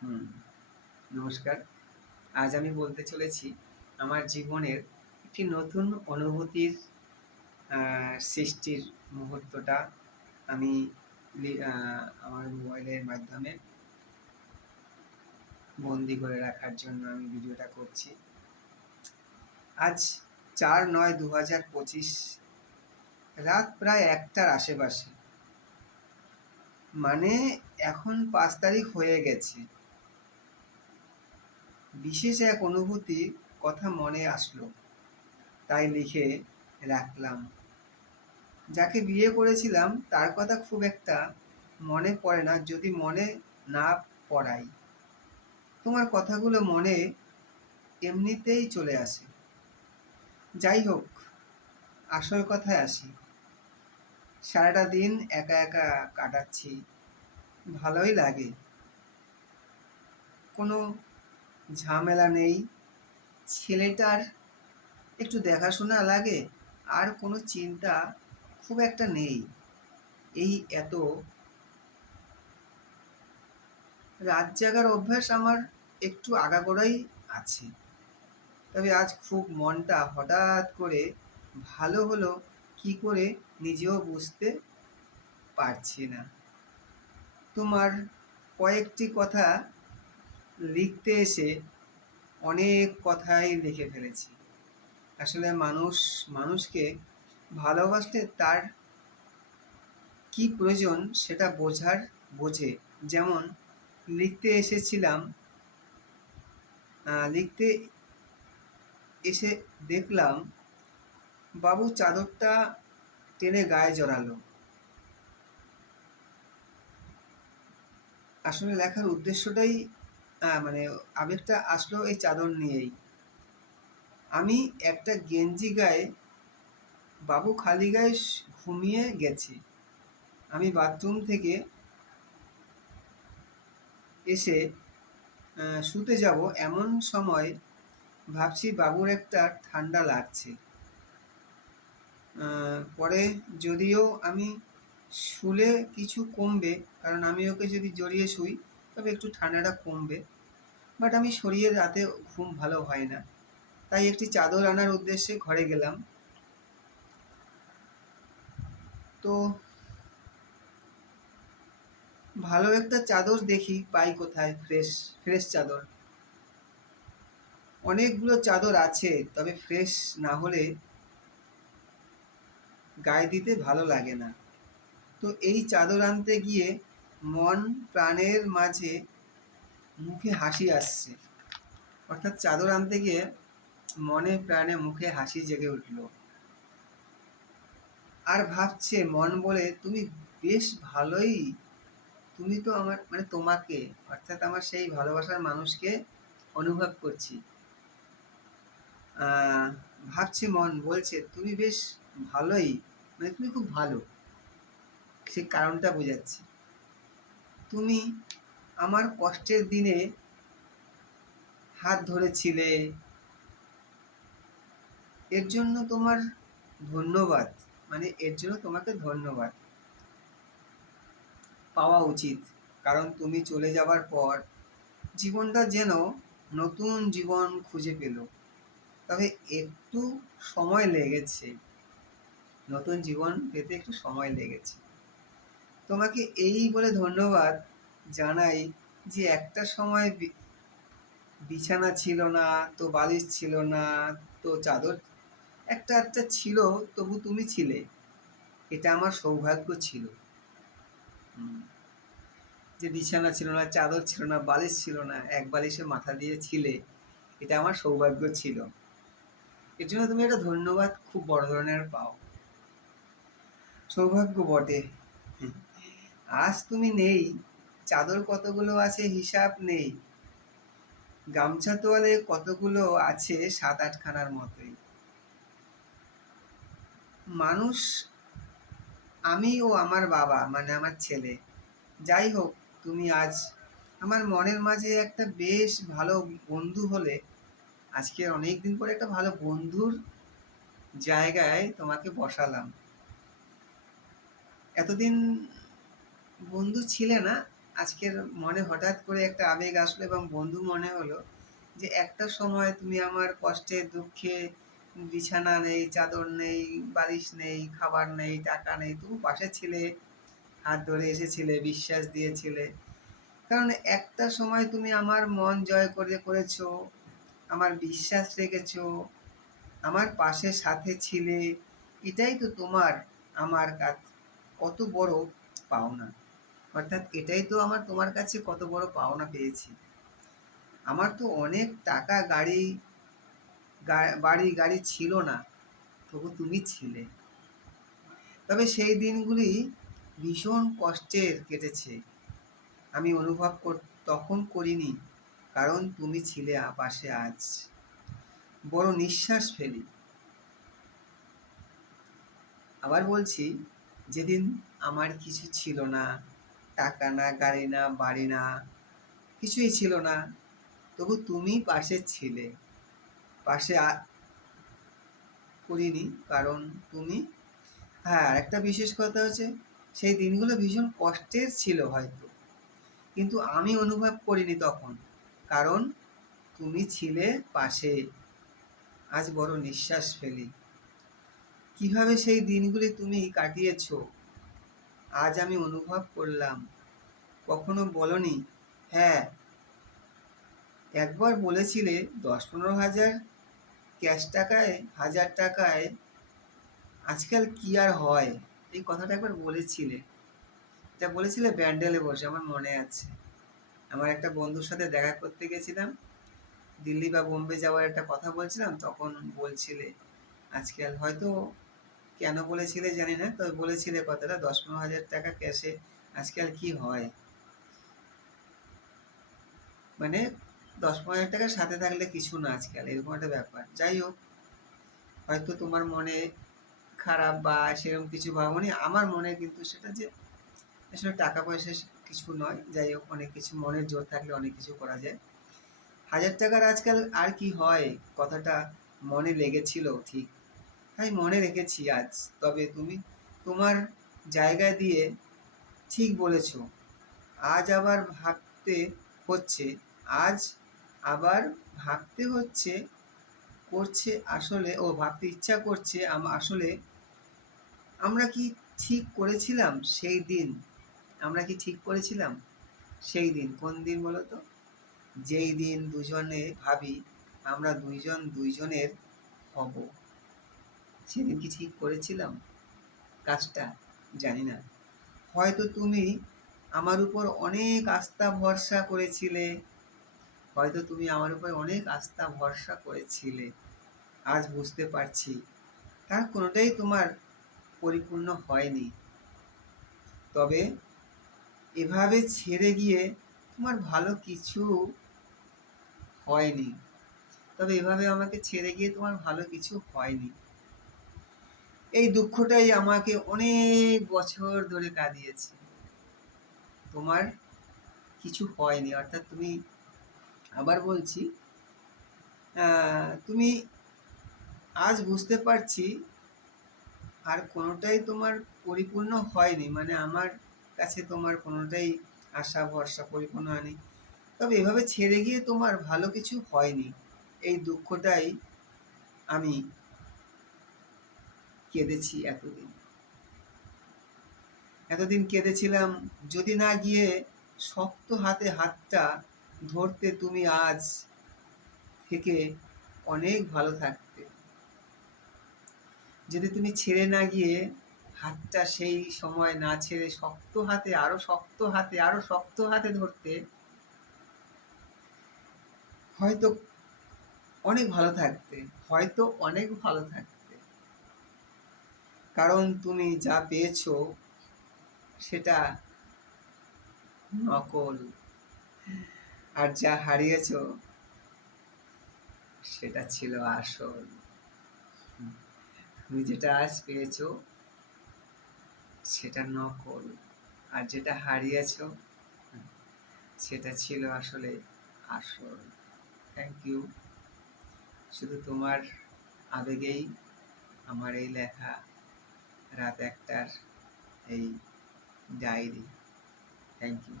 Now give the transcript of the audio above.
হুম, নমস্কার। আজ আমি বলতে চলেছি আমার জীবনের একটি নতুন অনুভূতির সৃষ্টির মুহূর্তটা আমি আমার মোবাইলের মাধ্যমে বন্দি করে রাখার জন্য আমি ভিডিওটা করছি। আজ ৪/৯/২০২৫ রাত প্রায় ১টার আশেপাশে। মানে এখন ৫ তারিখ হয়ে গেছে। বিশেষ এক অনুভূতির কথা মনে আসলো, তাই লিখে রাখলাম। যাকে বিয়ে করেছিলাম তার কথা খুব একটা মনে পড়ে না, যদি মনে না পড়াই। তোমার কথাগুলো মনে এমনিতেই চলে আসে। যাই হোক, আসল কথায় আসি। সারাটা দিন একা একা কাটাচ্ছি, ভালোই লাগে। কোনো ঝামেলা নেই, ছেলেটার একটু দেখাশোনা লাগে, আর কোনো চিন্তা খুব একটা নেই। এই এত রাত জাগার অভ্যাস আমার একটু আগাগোড়াই আছে। তবে আজ খুব মনটা হঠাৎ করে ভালো হলো কী করে নিজেও বুঝতে পারছি না। তোমার কয়েকটি কথা লিখতে এসে অনেক কথাই লিখে ফেলেছি। আসলে মানুষ মানুষকে ভালোবাসলে তার কী প্রয়োজন সেটা বোঝে। যেমন লিখতে এসেছিলাম, লিখতে এসে দেখলাম বাবু চাদরটা টেনে গায়ে জড়ালো। আসলে লেখার উদ্দেশ্যটাই মানে আবেগটা আসলো এই চাদর নিয়েই। আমি একটা গেঞ্জি গায়ে, বাবু খালি গায়ে ঘুমিয়ে গেছে। আমি বাথরুম থেকে এসে শুতে যাব, এমন সময় ভাবছি বাবুর একটা ঠান্ডা লাগছে। পরে যদিও আমি শুলে কিছু কমবে, কারণ আমি ওকে যদি জড়িয়ে শুই তবে একটু ঠান্ডাটা কমবে, বাট আমি সরিয়ে রাতে ঘুম ভালো হয় না। তাই একটি চাদর আনার উদ্দেশ্যে ঘরে গেলাম। তো ভালো একটা চাদর দেখি পাই কোথায়, ফ্রেশ ফ্রেশ চাদর। অনেকগুলো চাদর আছে, তবে ফ্রেশ না হলে গায়ে দিতে ভালো লাগে না। তো এই চাদর আনতে গিয়ে মন প্রাণের মাঝে মুখে হাসি আসছে। অর্থাৎ চাদর আনতে গিয়ে মনে প্রাণে মুখে হাসি জেগে উঠল। আর ভাবছে মন বলে, তুমি বেশ ভালোই, তুমি তো আমার মানে তোমাকে, অর্থাৎ আমার সেই ভালোবাসার মানুষকে অনুভব করছি। ভাবছে মন বলছে, তুমি বেশ ভালোই, মানে তুমি খুব ভালো, সে কারণটা বোঝাচ্ছি। তুমি আমার কষ্টের দিনে হাত ধরেছিলে, এর জন্য তোমার ধন্যবাদ, মানে এর জন্য তোমাকে ধন্যবাদ পাওয়া উচিত। কারণ তুমি চলে যাবার পর জীবনটা যেন নতুন জীবন খুঁজে পেল। তবে একটু সময় লেগেছে, নতুন জীবন পেতে একটু সময় লেগেছে। তোমাকে এই বলে ধন্যবাদ জানাই যে একটা সময় বিছানা ছিল না, তো বালিশ ছিল না, তো চাদর একটা একটা ছিল, তবু তুমি ছিলে। এটা আমার সৌভাগ্য ছিল। যে বিছানা ছিল না, চাদর ছিল না, বালিশ ছিল না, এক বালিশে মাথা দিয়ে ছিলে, এটা আমার সৌভাগ্য ছিল। এর জন্য তুমি একটা ধন্যবাদ খুব বড় ধরনের পাও। সৌভাগ্য বটে। আজ তুমি নেই, চাদর কতগুলো আছে হিসাব নেই, গামছা তোয়ালে কতগুলো আছে ৭-৮ খানার মতোই। মানুষ আমি ও আমার বাবা, মানে আমার ছেলে। যাই হোক, তুমি আজ আমার মনের মাঝে একটা বেশ ভালো বন্ধু হলে। আজকে অনেক দিন পরে একটা ভালো বন্ধুর জায়গায় তোমাকে বসালাম। এতদিন বন্ধু ছিলে না, আজকের মনে হঠাৎ করে একটা আবেগ আসলো এবং বন্ধু মনে হলো যে একটা সময় তুমি আমার কষ্টে দুঃখে বিছানা নেই, চাদর নেই, বালিশ নেই, খাবার নেই, টাকা নেই, তবু পাশে ছিলে, হাত ধরে এসেছিলে, বিশ্বাস দিয়েছিলে। কারণ একটা সময় তুমি আমার মন জয় করেছো, আমার বিশ্বাস রেখেছো, আমার পাশে সাথে ছিলে। এটাই তো তোমার আমার কাছে কত বড় পাওনা। অর্থাৎ এটাই তো আমার তোমার কাছে কত বড় পাওনা পেয়েছি। আমার তো অনেক টাকা, বাড়ি গাড়ি ছিল না, তবু তুমি ছিলে। তবে সেই দিনগুলি ভীষণ কষ্টের কেটেছে। আমি অনুভব তখন করিনি, কারণ তুমি ছিলে পাশে। আজ বড় নিঃশ্বাস ফেলি। আবার বলছি, যেদিন আমার কিছু ছিল না, টাকা না, গাড়ি না, বাড়ি না, কিছুই ছিল না, তবু তুমি পাশে ছিলে। পাশে করিনি, কারণ তুমি। হ্যাঁ, আর একটা বিশেষ কথা হচ্ছে, সেই দিনগুলো ভীষণ কষ্টের ছিল হয়তো, কিন্তু আমি অনুভব করিনি তখন, কারণ তুমি ছিলে পাশে। আজ বড় নিঃশ্বাস ফেলি। কিভাবে সেই দিনগুলি তুমি কাটিয়েছো আজ আমি অনুভব করলাম। কখনো বলনি, হ্যাঁ, একবার বলেছিলে 10-15 হাজার ক্যাশ টাকায়, 1000 টাকায় আজকাল কি আর হয়। এই কথাটা একবার বলেছিলে। এটা বলেছিলে ব্যান্ডেলে বসে, আমার মনে আছে। আমার একটা বন্ধুর সাথে দেখা করতে গেছিলাম, দিল্লি বা বোম্বে যাওয়ার একটা কথা বলছিলাম, তখন বলছিলে আজকাল হয়তো, কেন বলেছিলে জানি না, তবে বলেছিলে কথাটা 10-15 হাজার টাকা ক্যাশে আজকাল কি হয়। মানে 10-15 হাজার টাকার সাথে থাকলে কিছু না আজকাল, এরকম একটা ব্যাপার। যাই হোক, হয়তো তোমার মনে খারাপ বা সেরকম কিছু ভাবনি, আমার মনে কিন্তু সেটা যে আসলে টাকা পয়সা কিছু নয়। যাই হোক, অনেক কিছু, মনের জোর থাকলে অনেক কিছু করা যায়। 1000 টাকার আজকাল আর কি হয়, কথাটা মনে লেগেছিল ঠিক, তাই মনে রেখেছি আজ। তবে তুমি তোমার জায়গা দিয়ে ঠিক বলেছ। আজ আবার ভাবতে হচ্ছে, আজ আবার ভাবতে হচ্ছে, ভাবতে ইচ্ছা করছে আসলে আমরা কি ঠিক করেছিলাম সেই দিন? আমরা কি ঠিক করেছিলাম সেই দিন? কোন দিন বলো তো? যেই দিন দুজনে ভাবি আমরা দুইজন দুইজনের হব। সেদিন কি ঠিক করেছিলাম কাজটা? জানি না। হয়তো তুমি আমার উপর অনেক আস্থা ভরসা করেছিলে, হয়তো তুমি আমার উপর অনেক আস্থা ভরসা করেছিলে। আজ বুঝতে পারছি তার কোনোটাই তোমার পরিপূর্ণ হয়নি। তবে এভাবে ছেড়ে গিয়ে তোমার ভালো কিছু হয়নি। তবে এভাবে আমাকে ছেড়ে গিয়ে তোমার ভালো কিছু হয়নি। এই দুঃখটাই আমাকে অনেক বছর ধরে কাঁদিয়েছে। তোমার কিছু হয়নি, অর্থাৎ তুমি, আবার বলছি, তুমি, আজ বুঝতে পারছি আর কোনোটাই তোমার পরিপূর্ণ হয়নি। মানে আমার কাছে তোমার কোনোটাই আশা ভরসা পরিপূর্ণ হয়নি। তবে এভাবে ছেড়ে গিয়ে তোমার ভালো কিছু হয়নি। এই দুঃখটাই আমি কেঁদেছি এতদিন। এতদিন কেঁদেছিলাম, যদি না গিয়ে শক্ত হাতে হাতটা ধরতে তুমি আজ থেকে অনেক ভালো থাকতে। যদি তুমি ছেড়ে না গিয়ে হাতটা সেই সময় না ছেড়ে শক্ত হাতে, আরো শক্ত হাতে, আরো শক্ত হাতে ধরতে, হয়তো অনেক ভালো থাকতে, হয়তো অনেক ভালো থাকতে। কারণ তুমি যা পেয়েছো সেটা নকল, আর যা হারিয়েছো সেটা ছিল আসল। তুমি যেটা আজ পেয়েছো সেটা নকল, আর যেটা হারিয়েছো সেটা ছিল আসলে আসল। Thank you. শুধু তোমার আবেগেই আমার এই লেখা রাত 1টার এই ডায়েরি। Thank you.